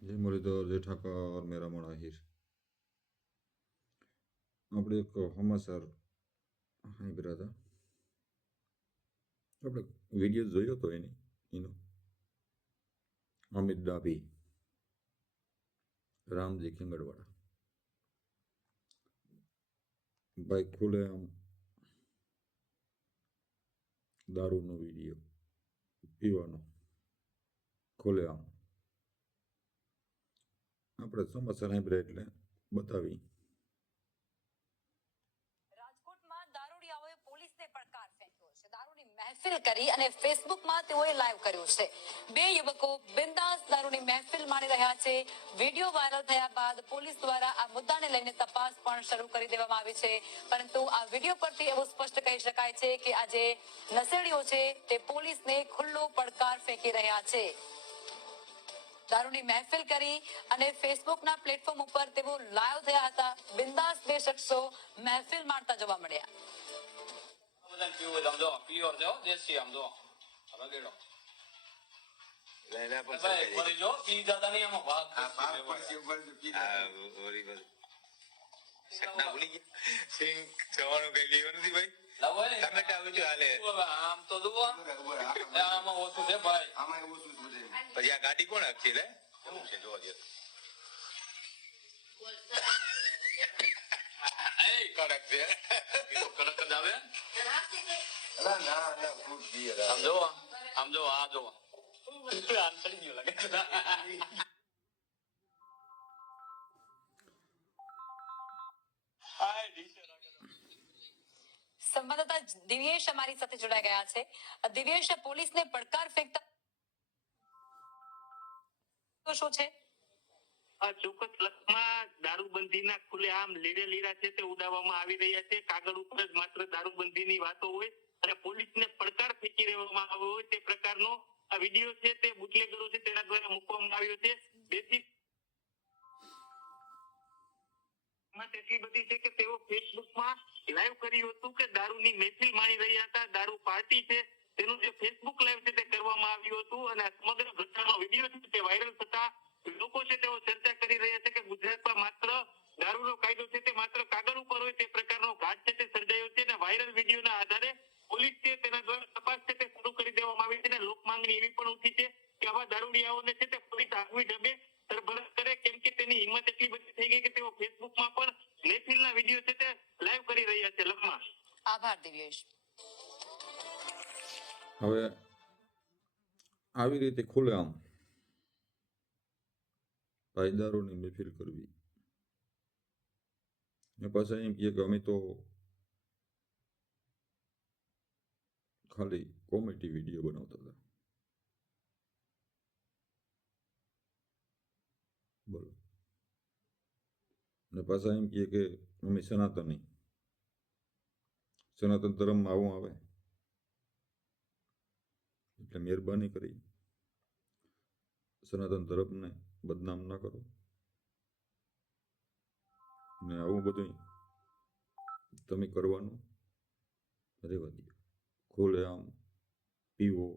જય મુરલીધર, જય ઠાકર, મેરામણ આહિર. આપણે એક સમાચાર સાંભળ્યા હતા. આપણે વિડીયો જોયો હતો એનો અમિત ડાભી, રામજી ખીંગડવાળા ભાઈ ખુલે આમ દારૂનો વિડીયો પીવાનો ખુલે આમ. આપણે સમાચાર સાંભળ્યા એટલે બતાવી. રાજકોટમાં દારૂડિયાઓએ પોલીસને પડકાર ફેંક્યો છે. દારૂની મહેફિલ કરી અને ફેસબુકમાં તેઓએ લાઈવ કર્યું છે. બે યુવકો બિંદાસ દારૂની મહેફિલ માણી રહ્યા છે. વિડીયો વાયરલ થયા બાદ પોલીસ દ્વારા આ મુદ્દાને લઈને તપાસ પણ શરૂ કરી દેવામાં આવી છે. પરંતુ આ વિડીયો પરથી એવું સ્પષ્ટ કહી શકાય છે કે આ જે નશેડીઓ છે તે પોલીસને ખુલ્લો પડકાર ફેંકી રહ્યા છે. દારૂની મહેફિલ કરી અને ફેસબુકના પ્લેટફોર્મ ઉપર તેઓ લાઈવ થયા હતા. બિંદાસ બે શખ્સો મહેફિલ માણતા જોવા મળ્યા. બધા પીવો આમ જો પીઓ જો દેશી આમ જો રગેડો લેલા પર ભાઈ મરી જો પી જાતા નહીં આમાં ભાગ આ ભાગ પડશે ઉપર પી આ ઓરી બસ સટના ભૂલી ગયા સિંગ જવાનું કઈ લેવાનું નથી ભાઈ લાવો ને ટમેટા આવજો હાલે આમ તો દુવો આમાં ઓછું છે ભાઈ આમાં ઓછું છે પછી આ ગાડી કોણ આપશે લે શું છે જોવા દે એ કડક છે એ તો કડક જ આવે ના ના ના ફૂટ બિયર આમ જો આ જો આન્સર ગયો લાગે સંવાદદાતા દિવ્યેશ અમારી સાથે જોડાઈ ગયા છે. દિવ્યેશ, પોલીસને પડકાર ફેંકતા શું છે? આ ચોક્કસ લક્ષમાં દારૂબંધીના ખુલ્લેઆમ લીરા છે તે ઉડાવવામાં આવી રહ્યા છે. કાગળ ઉપર જ માત્ર દારૂબંધીની વાતો હોય અને પોલીસને પડકાર ફેંકી દેવામાં આવ્યો હોય તે પ્રકારનો આ વિડીયો છે તે બુટલેગરો છે તેના દ્વારા મૂકવામાં આવ્યો છે. બેથી એટલી બધી છે કે તેઓ ફેસબુકમાં લાઈવ કર્યું હતું કે દારૂની મહેફિલ માણી રહ્યા હતા. દારૂ પાર્ટી છે તેનું જે ફેસબુક લાઈવ છે તે કરવામાં આવ્યું હતું અને આ સમગ્ર ઘટનાનો વિડીયો છે તે વાયરલ થતા લોકો છે તેઓ ચર્ચા કરી રહ્યા છે કે ગુજરાતમાં માત્ર દારૂનો કાયદો છે તે માત્ર કાગળ ઉપર હોય તે પ્રકારનો ઘાટ છે તે સર્જાયો છે અને વાયરલ વિડીયોના આધારે પોલીસ છે તેના દ્વારા તપાસ છે તે શરૂ કરી દેવામાં આવી છે અને લોક માંગણી એવી પણ ઉઠી છે કે આવા દારૂડિયાઓને છે તે પોલીસ આગવી ઢબે સરભરત કરે, કેમ કે તેની હિંમત એટલી બધી થઈ ગઈ કે તેઓ ફેસબુકમાં પણ મહેફિલના વિડીયો છે તે લાઈવ કરી રહ્યા છે. લખમાં આભાર દિવ્યેશ. હવે આવી રીતે ખુલે આમ ભાઈ દારૂની મહેફિલ કરવી ને પાછા એમ કહે કે અમે તો ખાલી કોમેડી વિડીયો બનાવતા હતા. બોલો. ને પાછા એમ કહે કે અમે સનાતન ધર્મમાં આવું આવે એટલે મહેરબાની કરી સનાતન ધર્મને બદનામ ના કરો ને આવું બધું તમે કરવાનું રહેવા દો. ખોલે આમ પીવો,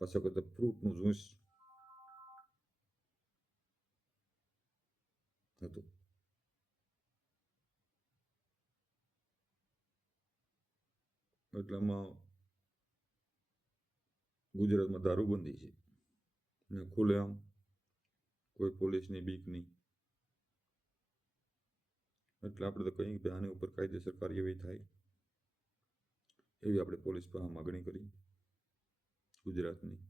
પાછા કરતા ફ્રૂટનું જ્યુસ હતું. એટલામાં ગુજરાતમાં દારૂબંધી છે ને ખુલે આમ કોઈ પોલીસની બીક નહીં. એટલે આપણે તો કહીએ કે આની ઉપર કાયદેસર કાર્યવાહી થાય એવી આપણે પોલીસ પાસે માગણી કરી ગુજરાતની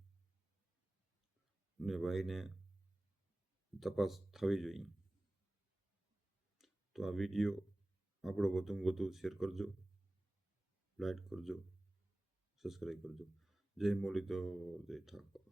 ને ભાઈને તપાસ થવી જોઈએ. તો આ વિડીયો આપણો વધુમાં વધુ શેર કરજો, લાઈક કરજો, સબસ્ક્રાઈબ કરજો. જય મુરલીધર, જય ઠાકર.